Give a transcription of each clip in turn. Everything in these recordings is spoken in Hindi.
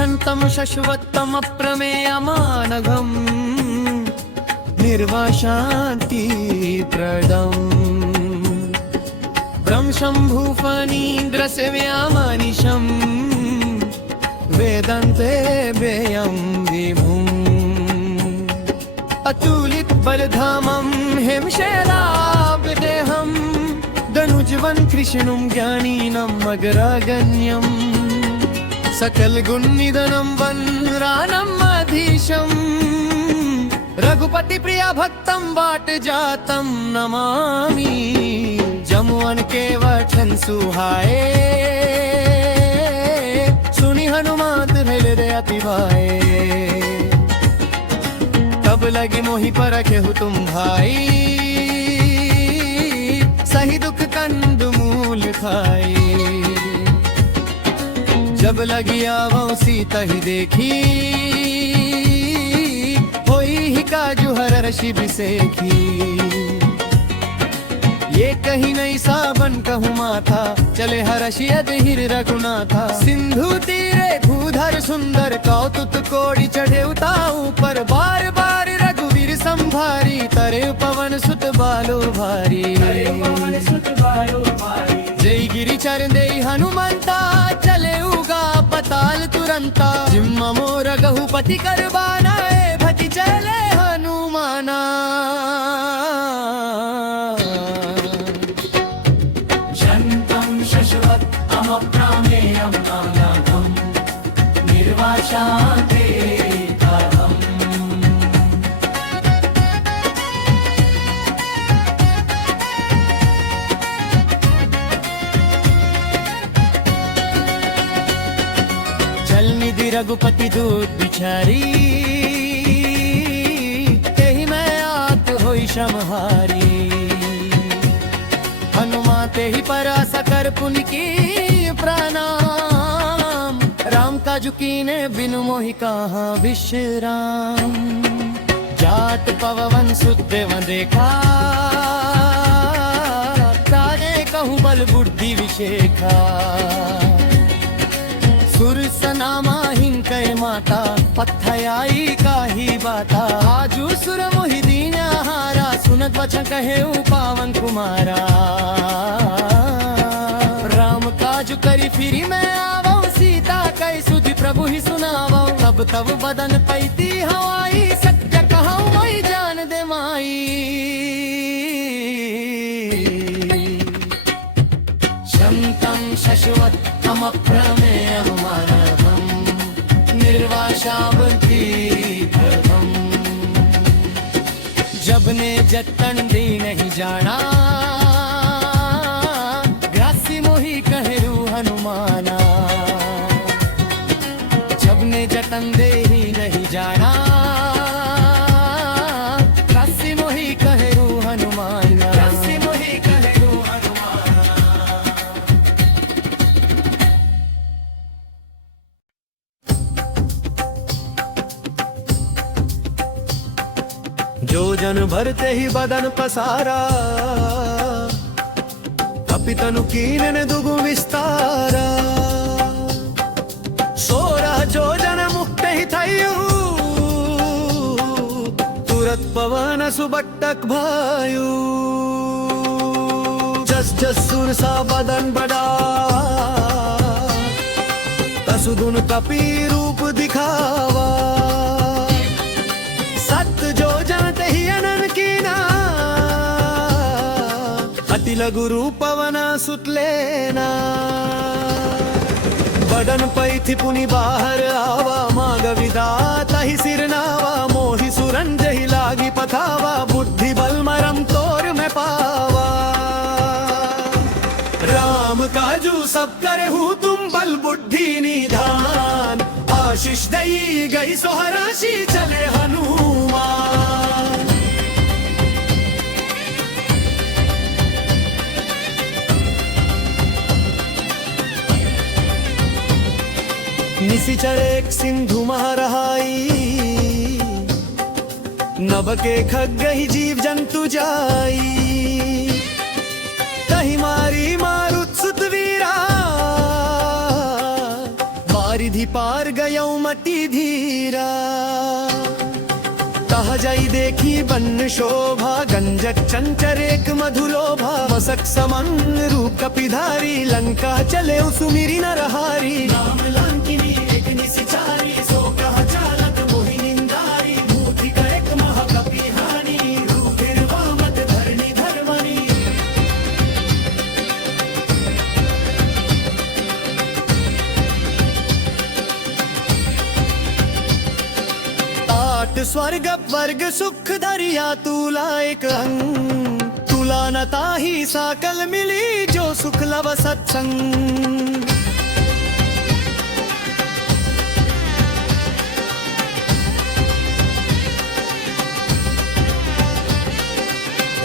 शान्तं शश्वत्तम् अप्रमेयमानघम् निर्वाशान्तिप्रदम् ब्रह्मशम्भुफणीन्द्रसेव्यामनिशम् वेदान्ते व्ययं विभुम् अतुलितबलधामं हेमशैलाब्देहम् दनुजवन् कृष्णं ज्ञानिनम् अग्रगण्यम् सकलगुणनिधनं वन्द्रानम् अधीशम् रघुपति प्रिय भक्तं वाटजातं नमामि जमुवन के वचन सुहाए सुनि हनुमत हृदय अति भाए तब लगी मोहि परखेहु तुम भाई सही दुख कंद मूल खाई जब लगी आवो सीता ही देखी होई ही काजू हर रशी बिसेखी ये कहीं नहीं सावन कहूँ माथा चले हरषि अधीर रघुनाथा सिंधु तीरे भूधर सुंदर कौतुक कोड़ी चढ़े उता ऊपर बार बार रघुवीर संभारी तरे पवन सुत बालो भारी जय गिरि चरण दे हनुमंता चले उगा पताल तुरंता जिम्मा मोर रघुपति करबाना भति चले हनुमाना रघुपति दूत बिचारी तेहि मैं आत होई समहारी हनुमाते ही परास कर पुनि की प्रणाम राम काजु कीने बिनु मोहि कहा विश्राम जात पवन सुत देव देखा तारे कहूँ बल बुद्धि विशेखा सुर सनामा हिंकय माता पथयाई काही बाता आजू सुर मोहि दीन हारा सुनत वचन कहे पावन कुमारा राम काजु करी फिरी मैं आवो सीता कई सुधि प्रभु ही सुनावो तब तब बदन पैती हवाई सत्य कहूँ वही जान दे माई शंतं शश्वत्तम् अप्रमेयमानघम् निर्वाशान्तिप्रदम् जब ने जतन दी नहीं जाना ग्रासी मोहि कहरू हनुमाना जब ने जतन दे ही नहीं जाना ग्रासी मोहि कहरू हनुमाना जो जन भरते ही बदन पसारा अपितनु कीन दुगु विस्तारा सोरा जो जन मुक्त ही थयु तुरत पवन सुबट्टक भायु जस जस सुर सा बदन बड़ा तसुदुन कपी रूप दिखावा सत जो जनते ही अनन कीना अति लघु रूप पवन सुत लेना बदन पैथि पुनि बाहर आवा माग विदाता ही सिरनावा मोहि सुरंज ही लागी पथावा बुद्धि बल मरम तोर में पावा राम काजू सब करे हूँ तुम बल बुद्धि निधान आशीष दई गई सोहराशी चले हनुमान निशिचर एक सिंधु महारहाई नभ के खग ही जीव जंतु जाई तही मारी मारुत सुत वीरा बारिधि पार गई गयौ मति धीरा। तह जाई देखी बन शोभा, गंजक चंचर एक मधुलोभा। मसक समन रूप कपिधारी, लंका चले सुमिरी नरहारी। राम लांकिनी एक निसिचारी, सो कह चालक मोहि निंदारी। मूर्ति का एक महाकपिहानी, रूप निर्वामत धरणी धर्मनी। स्वर्ग वर्ग सुख धरिया तुला एक अंग। तुला न ताही साकल मिली, जो सुख लव सत्संग।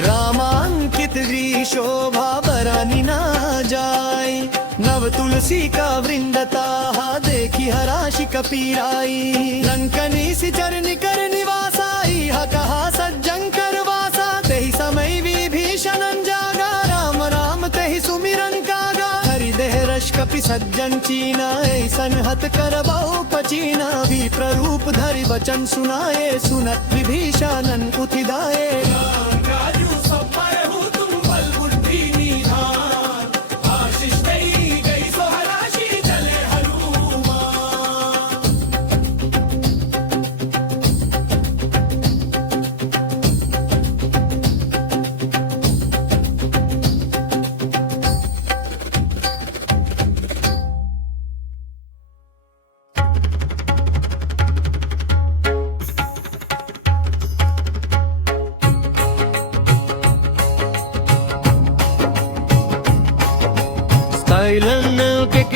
रामांकित वी शोभा बरानी ना जाय। नव तुलसी का वृंदता देखी हराशि कपीराई। लंकनी सी चरनी कर निवासाई, हा कहा सज्जन कर वासा। तेहि समय विभीषण जागा, राम राम तेहि सुमिरन कागा। हरिदेह रश कपि सज्जन चीना, ऐसन हत कर बहु पचीना। विप्र रूप धरि वचन सुनाए, सुनत विभीषणन उठिदाए।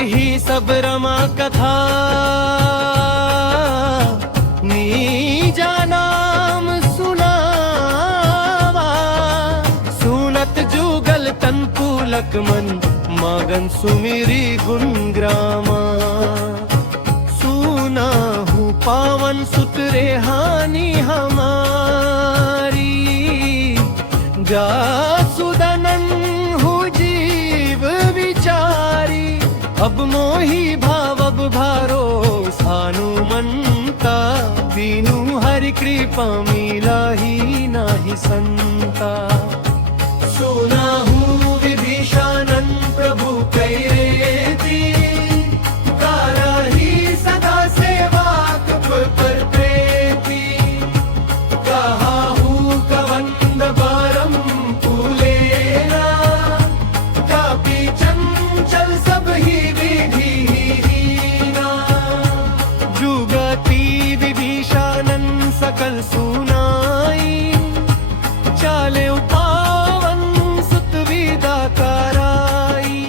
ही सब रमा कथा, नीजा नाम सुनावा। सुनत जुगल तन पुलक मन, मगन सुमिरी गुण ग्रामा। सुना हूँ पावन सुत रेहानी हमारी। जा सुदनन हूँ जीव विचारी। अब मोही भाव अब भारो, सानु मनता। दीनु हरि कृपा मिला ही नाही संता। सुना हूँ विभीषणन प्रभु कैरेती। कारा ही सदा सेवा पर प्रेती। कहा हूँ कवंद बारम पुलेना। कापी चंचल सब ही सकल सुनाई। चाले पावन सुत विदा कराई।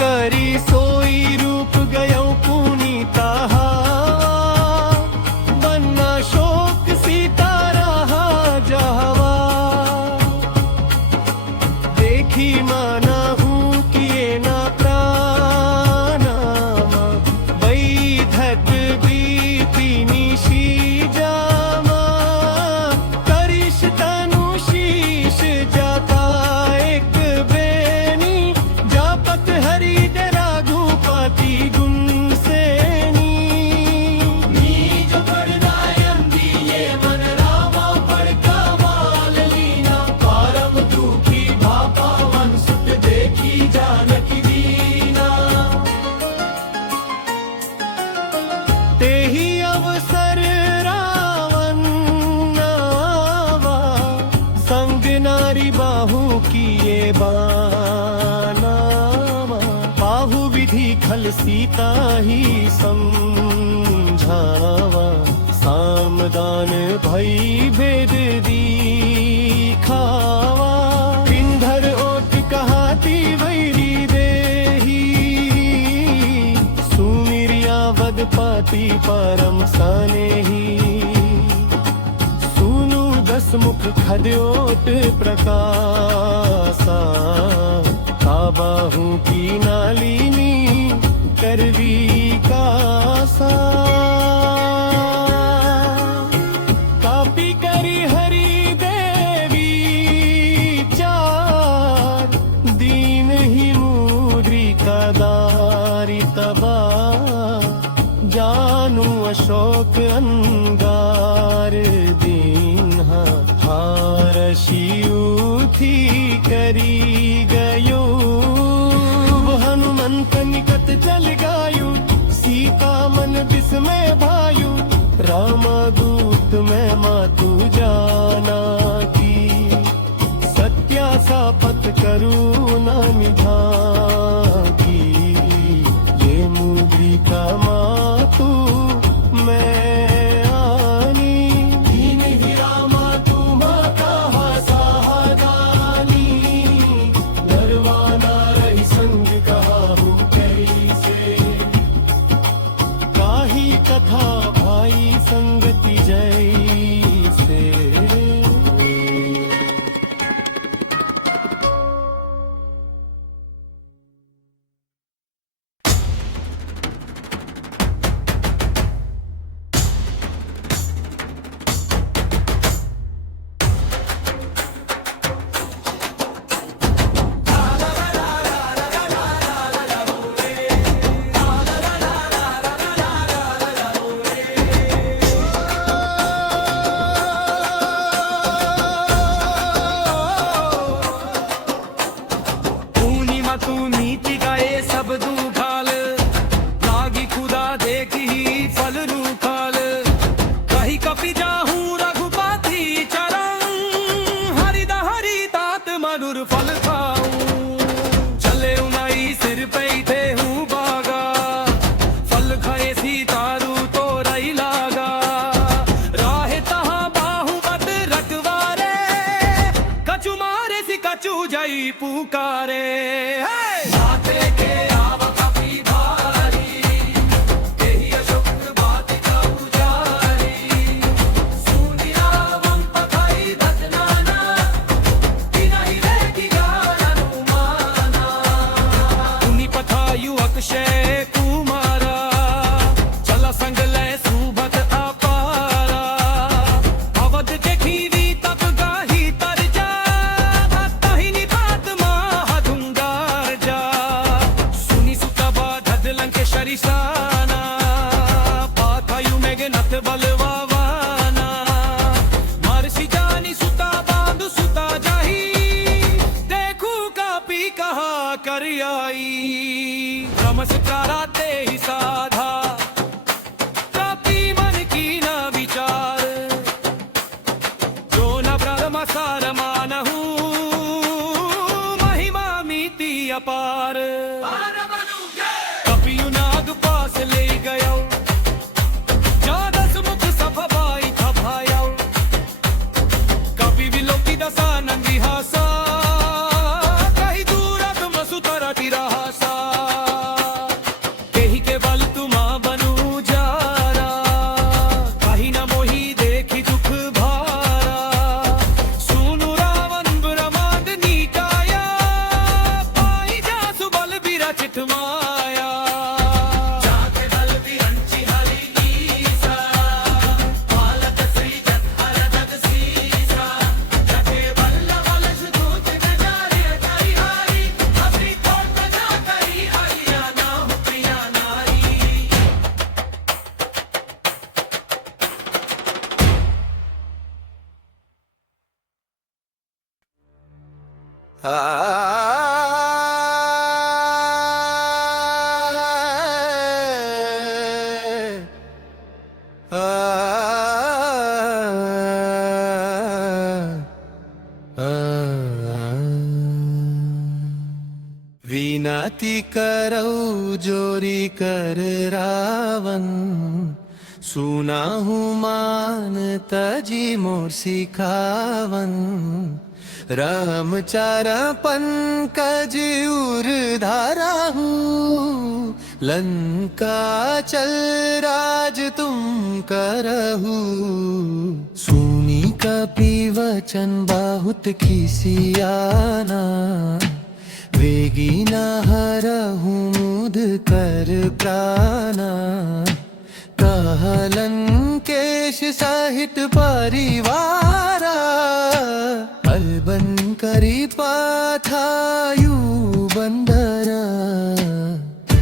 करी सोई रूप गयो पुनीता। बन्ना शोक सीता रहा जहवा। देखी माना हूँ किए ना प्राणा। वैधक बीपीनी शी बाहु किए बानावा। बाहु विधि खल सीता ही समझावा। सामदान भई भेद दीखावा। पिंधर ओट कहाती वैरी देही। सुमिरिया वद पाती परम सनेही। मुख खद्योट प्रकाशा। काबाहू की नालिनी करवी कासा। कापी करी हरि देवी चार। दीन ही मुद्रिका दारी तबा। जा शोक अंगार दीन हारशी उठी करी गयो हनुमंत निकट चल गायु सीता मन विस्मय भायु राम दूत मैं मातु जाना की सत्या सापत करुणा निधाकी ये मुद्रिका मातु मैं आनी दीन ही रामा तू माता साहदानी डरवाना रही संग कहाहू कैसे काही कथा भाई संगति जैसे तू नीति गाए सब दुखाल लागी खुदा देखी फल रूखाल कही कपि जाहू रघुपति चरण हरि तात मधुर फल खाऊं चले उनाई सिर पे थे हूँ बागा फल खाए सीतारू तो रही लागा राहे तहा बाहू बद रखवारे कछु मारे सी कछु जई पुकारे अक्षय कुमारा चला संग ले सुभत अपारा अवध देखी तब गाही तर जा तहिनी बात माधुंगार जा सुनी सुतबा धदलंक शरिसाना पाथायु मेघनत बलवावाना मरसी जानी सुता बांधु सुता जाही देखू कापी कहा कर आई नमस्कारा ते ही साधा कापी मन की न विचार जो न ब्रह्म सार मानहू महिमा मीति अपार कपियु नाग पास ले गयो जा दस मुख सफबाई थभायो कपि विलोकी दशा नंगी हासा कही दूरत मसुतर तिरहासा विनती करौ जोरी कर रावण सुनाहू मान तजी मोर सिखावन रामचार पंकज उर धाराहू लंका चल राज तुम करहू सुनी कपि वचन बहुत खिसियाना वेगी न हरहू मुद कर प्राणा कहलन केश सहित परिवारा अलबन करी पाथायु बंदरा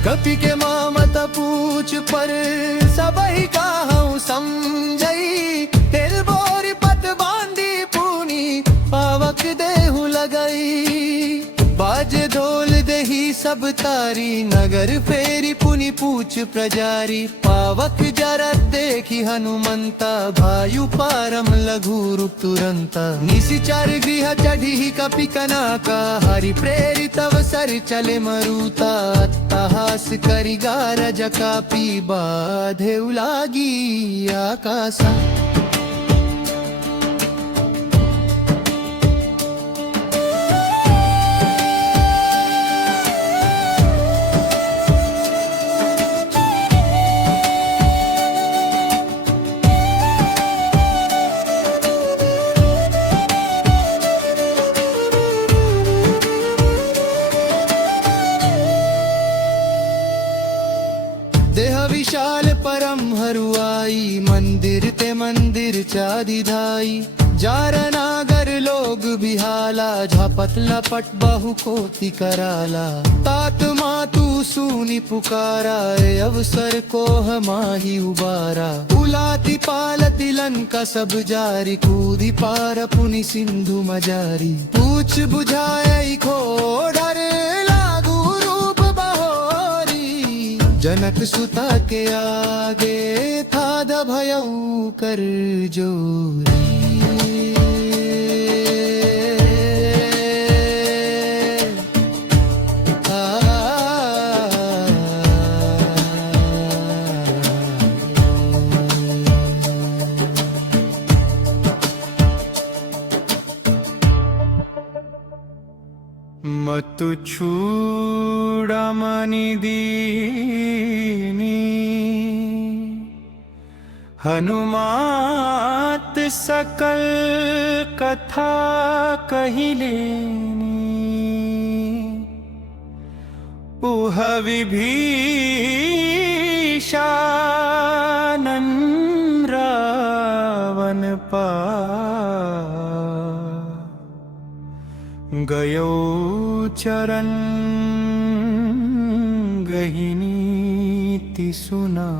कपि के मामत पूछ पर सब कही कहूँ समझई, तेल बोरी पत बांधी पूनी पावक देहु लगई। बाजे ढोल देही सब तारी, नगर फेरी पुनि पूछ प्रजारी। पावक जरत देखी हनुमंता, भायु पारम लघु रूप तुरंता। निशिचर गृह चढ़ी कपि कनाका, हरि प्रेरित अवसर चले मरुता। अट्टहास करि गारज कापी, बाधे लागी आकाशा। देह विशाल परम हरुआई, मंदिर ते मंदिर चादि धाई। जार नागर लोग बिहाला, झपट लपट बहु कोटि कराला। तात मातु सुनी पुकारा, ए अवसर को माही उबारा। उलाती पालती लंका सब जारी, कूदी पार पुनि सिंधु मजारी। पूछ बुझाए खोडर लागू रूप बहोरी। जनक सुता के आगे था भयऊ कर जोरी। मतु चूड़ामणि दीनी, हनुमात सकल कथा कहिलेनी। उह विभीषानन रावण गयो चरण गहिनीति सुना।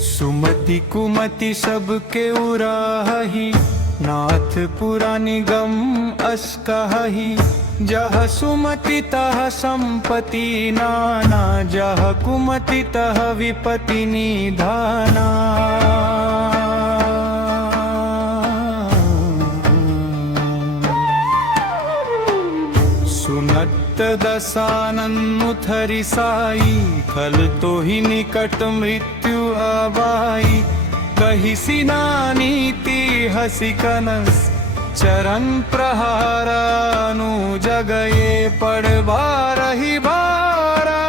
सुमति कुमति सबके उराही, नाथ पुरा निगम अस कहही। जह सुमति तह संपत्ति नाना, जह कुमति तह विपत्ति निधाना। सुनत दसानन साई, फल तो ही निकट मृत्यु आबाई। कही सिना नीति हसी कनस, चरण प्रहारानु जगये पड़ बार ही बारा।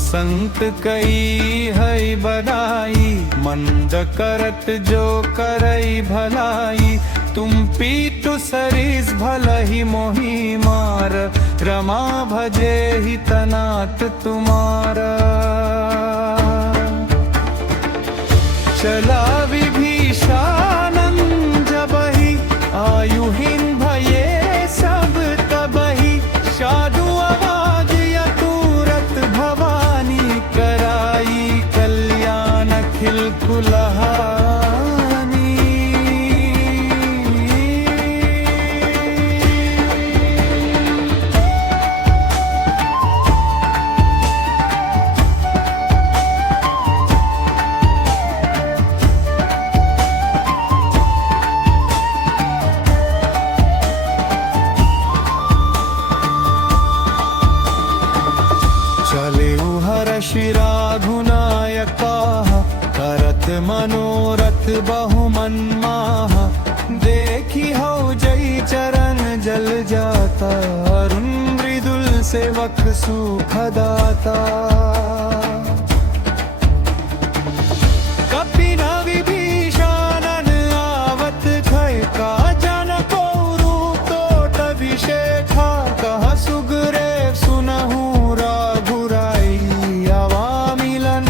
संत कई है बदाई, मंद करत जो करई भलाई। तुम पीतु सरिस भलहि मोहि मार, रमा भजे हितनाथ तुम्हारा। चला विभीषानन जबहि, आयुहीन भये सब तबहि। साधु आवाज यतुरत भवानी, कराई कल्याण अखिल कुलहानी। चले हर्ष रघुनायका, करत मनोरथ बहु मन्माह। देखी हो जई चरण जल जाता, अरुण मृदुल सेवक सुख दाता। कपिन विभीषानन आवत खय, काजन को रूप तोट अभिषेखा। कह सुग्रीव सुनहु रघुराई, अवा मिलन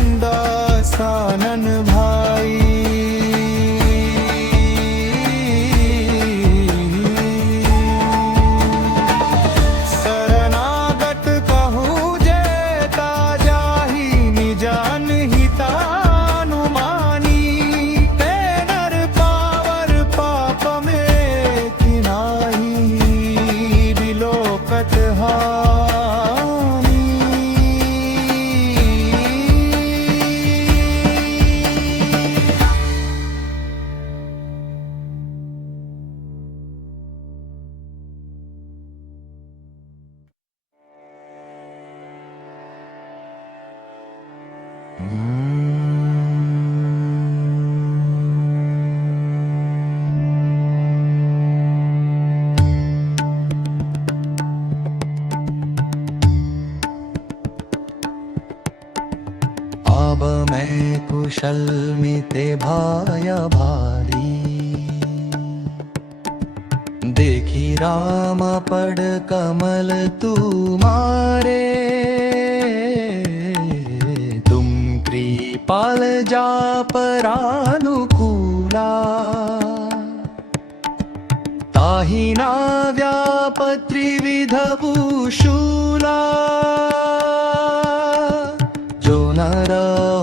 अब मैं कुशल मिते भाया भारी, देखी राम पड़ कमल तुम्हारे, तुम कृपाल जा परानुकूला, ताहि ना व्याप त्रिविध भूशूला, जो नर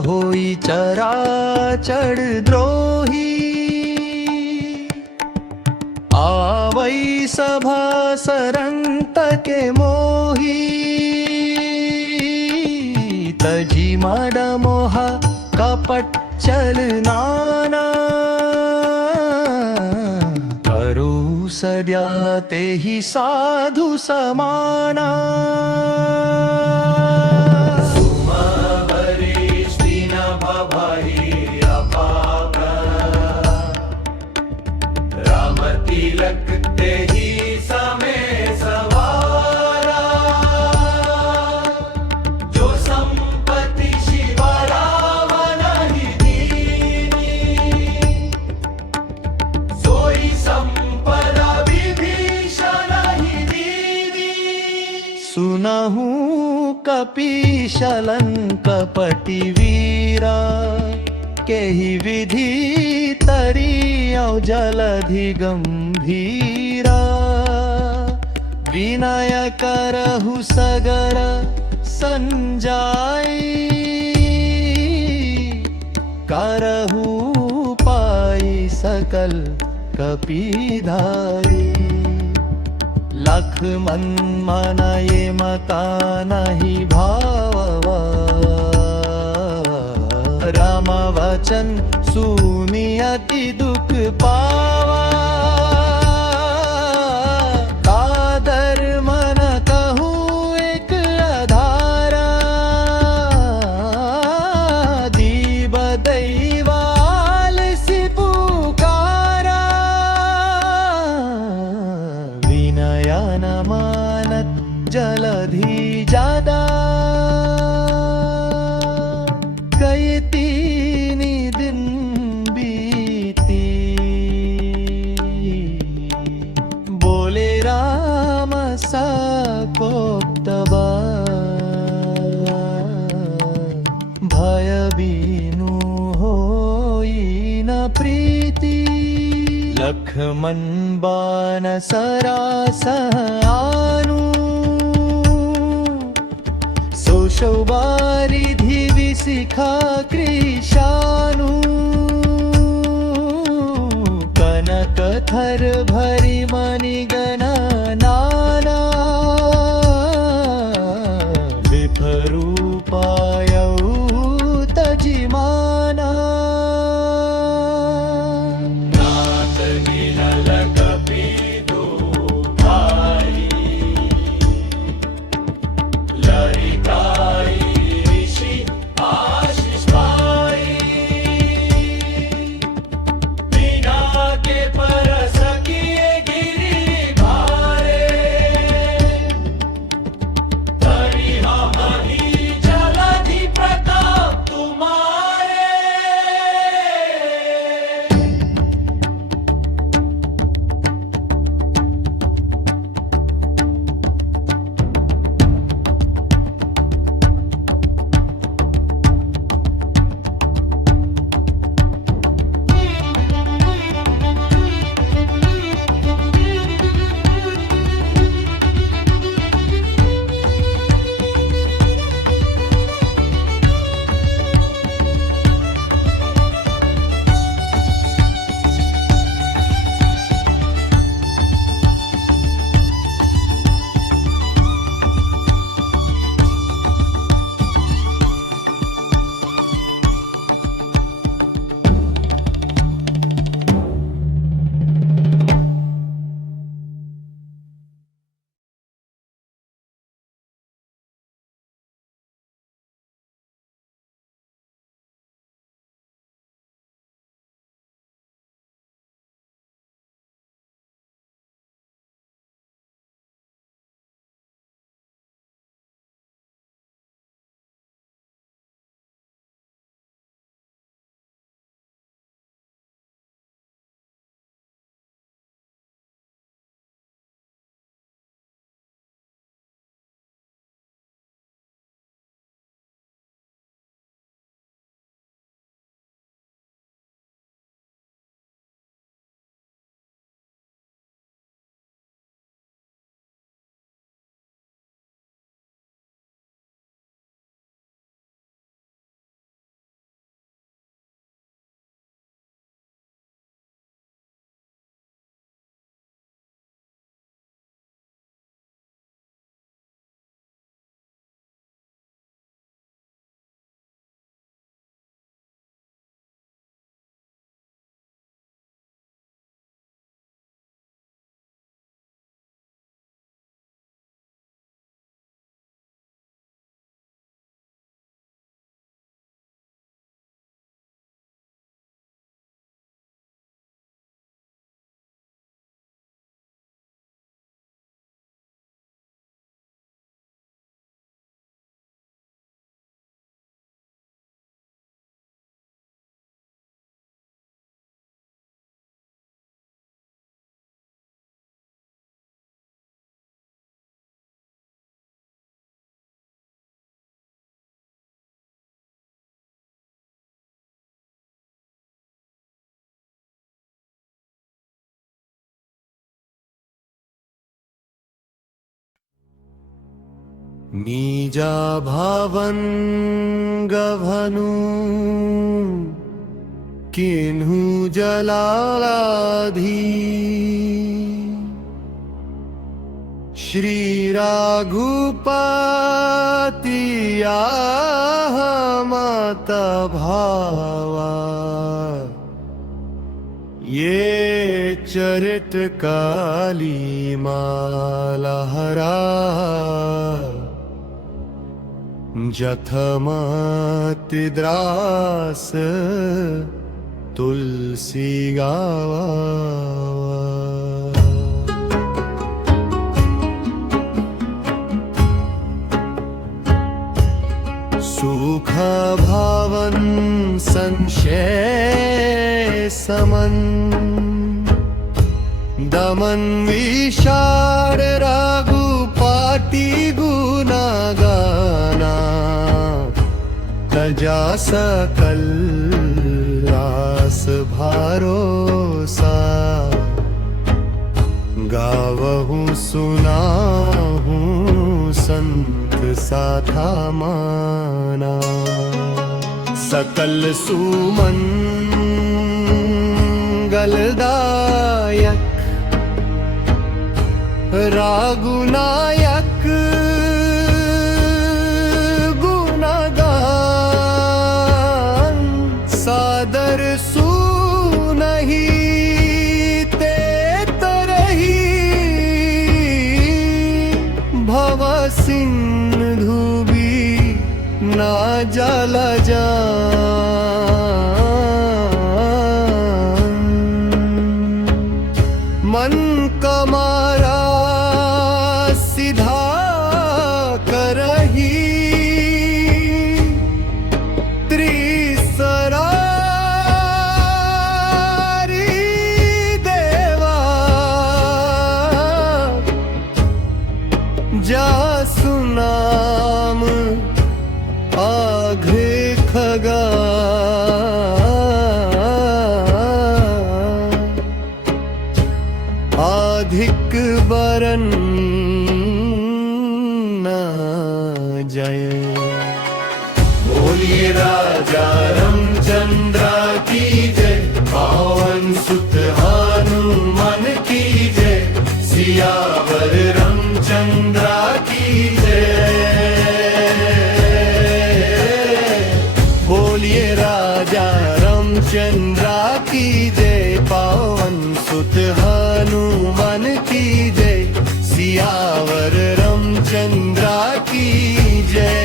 होई चराचर द्रोही, आवई सभा सरंत के मोही, तजी मड मोह कपट चल नाना, करू सद्या ते ही साधु समाना। तिलक ते ही समय सवारा, जो संपत्ति शिवरावण ही दीनी, सोई संपदा विभीषण ही दीनी। सुनहु कपीशलन कपटी वीरा, केहि विधि तरी जलधि गंभीरा, विनय करहु सगर संजाई, करहु पाई सकल कपीधारी, लख मन मनये मता नहीं भावा, राम वचन सुनि अति दुख पावा, कादर मन कहूँ एक अधारा, दीब दैवाल सि पुकारा, विनया न मानत जलधि जादा, कई तीनी दिन बीती, बोले राम सा कोप्तवा, भय बीनु होई न प्रीति, लखमन बान सरास आनु, शोबारिधि विशिखा कृशानु, कनक थर भरि मणिगण नाना, विफरूपायौ तजिमाना, नाथ मिलल कपि दो भाई, लरिकाई ऋषि आशीष पाई, बिना के परस किए गिरि निजा भावन गभनु किन्हु जलालाधी श्री रघुपति माता भावा ये चरित काली माला हरा जथमतिद्रास तुलसी गावा सुख भावन संशय समन दमन विशार रघुपति गुना गाना तजा सकल रास भरोसा गावहूँ सुनाहूँ संत साथा माना सकल सुमंगलदायक रागुनायक गुणगान सादर सुनहि ते तरही भव सिंधु भी ना जल मन कमारा सिधा करही त्रिसरारी देवा जा सुनाम आघे खगा अधिक बरन न जय बोलिए राजा रामचंद्र की जय पवन सुत हनुमान की जय सियावर रामचंद्र की जय बोलिए राजा रामचंद्र की जय पवन सुत हनुमान की जय सियावर रामचंद्र की जय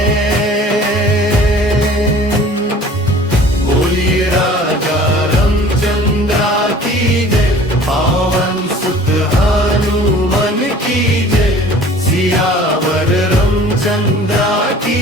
बोलिए राजा रामचंद्र की जय पवन सुत हनुमान की जय सियावर रामचंद्र की